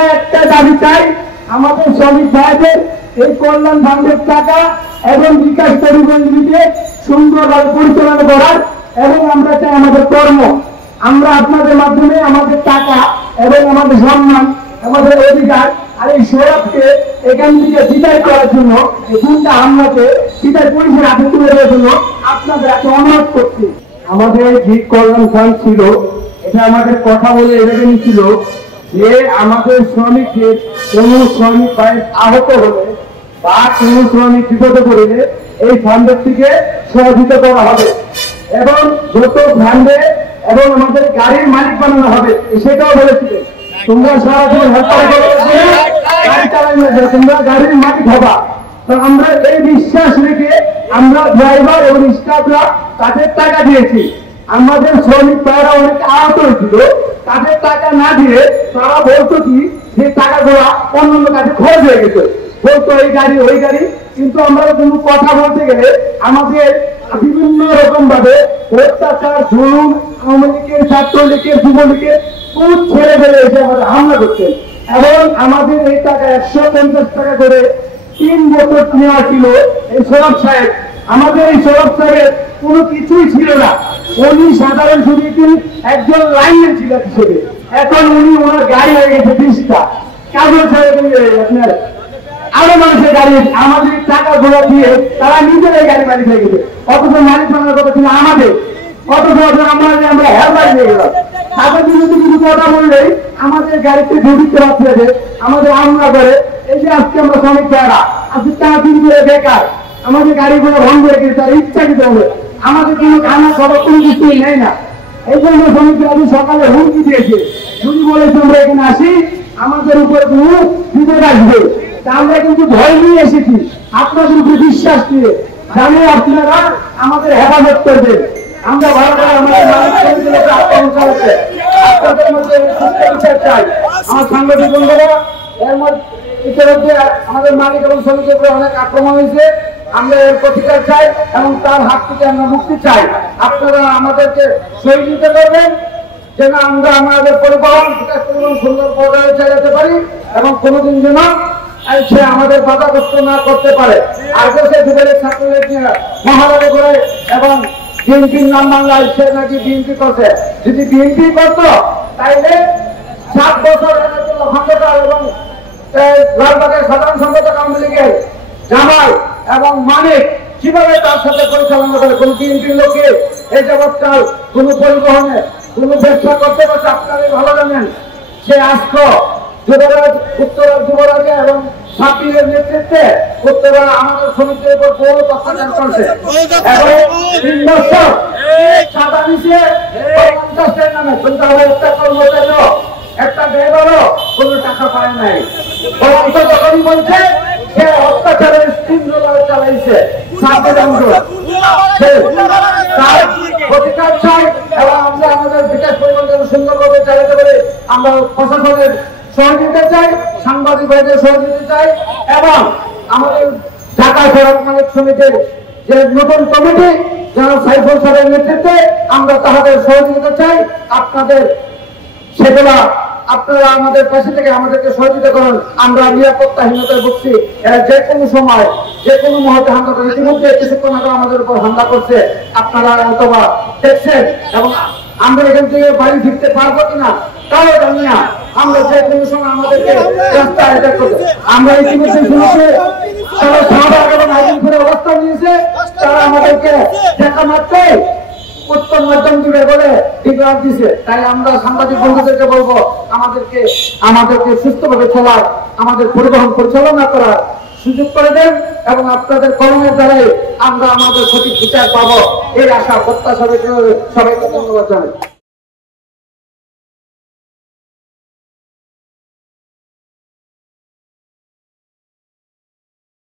আমরা একটা দাবি চাই, আমাদের শ্রমিক ভাইদের এই কল্যাণ ফান্ডের টাকা এবং বিকাশ পরিবহনকে সুন্দরভাবে পরিচালনা করার, এবং আমরা চাই আমাদের কর্ম, আমরা আপনাদের মাধ্যমে আমাদের টাকা এবং আমাদের সম্মান, আমাদের অধিকার আর এই সৌরভকে এখান থেকে বিদায় করার জন্য, এই গুন্ডা হামলাকে বিদায় পরিষেবা হাতে তুলে দেওয়ার জন্য আপনাদের একটা অনুরোধ করছি। আমাদের যে কল্যাণ ফান্ড ছিল, এটা আমাদের কথা বলে এভাবে নিয়েছিল যে আমাদের শ্রমিকদের কোন শ্রমিক আহত হলে বা কোন শ্রমিক বিপদে পড়লে এই ফান্ডের থেকে সহযোগিতা করা হবে, এবং যত ফান্ডে এবং আমাদের গাড়ির মালিক বানানো হবে সেটাও বলেছিলেন। তোমরা সারাদিন গাড়ি চালানো, তোমরা গাড়ির মালিক হবা। তো আমরা এই বিশ্বাস রেখে আমরা ড্রাইভার এবং স্টাফরা তাদের টাকা দিয়েছি। আমাদের শ্রমিক ভাইরা অনেক আহত হয়েছিল, তাদের টাকা না দিয়ে তারা বলতো কি যে টাকাগুলো অন্য কাজে খরচ হয়ে গেছে, বলতো এই গাড়ি ওই গাড়ি। কিন্তু আমরা কোনো কথা বলতে গেলে আমাদের বিভিন্ন রকম ভাবে অত্যাচার, জুলুম, আওয়ামী লীগের, ছাত্রলীগের, যুবলীগের খুব ছেড়ে ফেলে এসে আমাদের হামলা করতেন, এবং আমাদের এই টাকা 150 টাকা করে 3 বছর নেওয়া ছিল। এই সৌরভ সাহেব, আমাদের এই সৌরভ সাহেবের কোনো কিছুই ছিল না, উনি সাধারণ শুধু একজন লাইনের ছিল হিসেবে। এখন উনি ওনার গাড়ি হয়ে গেছে 20টা, কাজল সাহেব আপনার আরো মানুষের গাড়ি, আমাদের টাকা ঘোরা দিয়ে তারা নিজেরাই গাড়ি মালিক হয়ে গেছে। অথচ মালিক বানানোর কথা ছিল আমাদের, অথচ আমরা হেল্পার নিয়ে গেলাম। তাদের বিরুদ্ধে কিছু কথা বললেই আমাদের গাড়িতে ঢুকতে পারছে, আমাদের হামলা করে। এই যে আজকে আমরা শ্রমিক ভাইরা আজকে টাকা দিন করে বেকার, আমাদের গাড়িগুলো বন্ধ হয়ে গেছে, তারা ইচ্ছাকৃত হবে, আমাদের কোনো খানা খবর কোনো কিছুই নেই না। এই জন্য শ্রমিকরা সকালে হুমকি দিয়েছে, যদি বলেছে আমরা এখানে আসি আমাদের উপরে কোনো বিপদ আসবে। আমরা কিন্তু ভয় নিয়ে এসেছি, আপনাদের উপরে বিশ্বাস দিয়ে, জানি আপনারা আমাদের হেফাজত করবেন। আমরা ভালো করে আমাদের আপনাদের মধ্যে চাই। আমার সাংবাদিক বন্ধুরা, এর মধ্যে ইতিমধ্যে আমাদের মালিক এবং শ্রমিকের উপরে অনেক আক্রমণ হয়েছে, আমরা এর প্রতিকার চাই এবং তার হাত থেকে আমরা মুক্তি চাই। আপনারা আমাদেরকে সহযোগিতা করবেন যেন আমরা আমাদের পরিবহন বিকাশ পরিবহন সুন্দর পর্যায়ে চালাতে পারি, এবং কোনোদিন যেন সে আমাদের বাধাগ্রস্ত না করতে পারে। আগে সে যুগের ছাত্রদের মহারাজে করে এবং বিএনপির নাম বাংলায় সে নাকি বিএনপি করছে। যদি বিএনপি করতো তাইলে 7 বছর খন্দকার এবং লালবাগের সাধারণ সম্পাদক আওয়ামী লীগের জামাল এবং মানিক কিভাবে তার সাথে পরিচালনা করে। কোন বিএনপির লোকে এই জগৎকাল কোন পরিবহনে কোন ব্যবসা করতে পারছে আপনারা ভালো জানেন। সে আসতো যুবরাজ, উত্তরার যুবরাজে এবং সাপিরের নেতৃত্বে উত্তরা আমাদের শ্রমিকদের উপর বহু অত্যাচার করছে, এবং 3 বছর সাদা নিচে 50 নামে একটা কর্মচারী একটা ড্রাইভারও কোনো টাকা পায় নাই। যখনই বলছে সে অত্যাচারের স্টিম রোলার চালাইছে, তার প্রতিকার চাই, এবং আমরা আমাদের বিকাশ পরিবহন সুন্দরভাবে চালাতে পারি। আমরা প্রশাসনের সহযোগিতা চাই, সাংবাদিক ভাইদের সহযোগিতা চাই, এবং আমাদের ঢাকা সড়ক মালিক সমিতির যে নতুন কমিটি যারা সাইফুল স্যারের নেতৃত্বে, আমরা তাদের সহযোগিতা চাই। আপনাদের সেগুলা আপনারা আমাদের পাশে থেকে আমাদেরকে সহযোগিতা করুন। আমরা নিরাপত্তাহীনতায় ভুগছি, যে কোনো সময় যে কোনো মুহূর্তে হামলা করে। ইতিমধ্যে কিছুক্ষণ আগে আমাদের উপর হামলা করছে, আপনারা অথবা দেখছেন, এবং আমরা এখান থেকে বাড়ি ফিরতে পারবো কিনা তাও জানি না। আমরা যে কোনো সময় আমাদেরকে রাস্তায় অ্যাটাক করছে। আমরা ইতিমধ্যে শুনেছি তারা শাহবাগ এবং আজিমপুরে অবস্থান নিয়েছে, তারা আমাদেরকে দেখা মাত্রে উত্তম মাধ্যম দিবে বলে ডিক্লার দিছে। তাই আমরা সাংবাদিক বন্ধুদেরকে বলবো আমাদেরকে সুস্থভাবে চলার, আমাদের পরিবহন পরিচালনা করার সুযোগ করে দেন, এবং আপনাদের কর্মের দ্বারাই আমরা আমাদের সঠিক বিচার পাবো এই আশা প্রত্যাশা সবাইকে ধন্যবাদ জানাই।